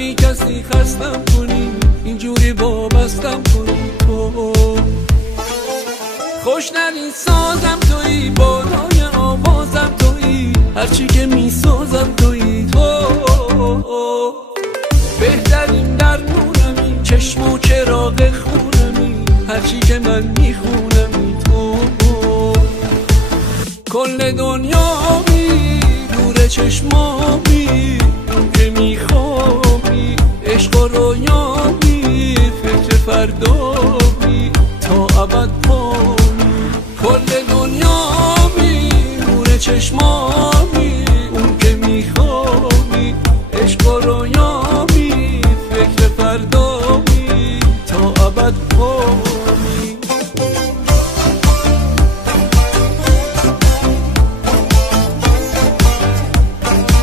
بی کسی خستم کنی، اینجوری وابستم کنی. تو خوشنرین سازم تویی، بالای آوازم تویی، هرچی که میسازم تویی. تو بهترین در نورمی، چشم و چراغ خونمی، هرچی که من میخونمی. تو کل دنیامی، نور چشمامی، اون که میخوابی، عشق و رویامی، فکر فردامی، تا ابد پامی. کل دنیامی، نور چشمامی،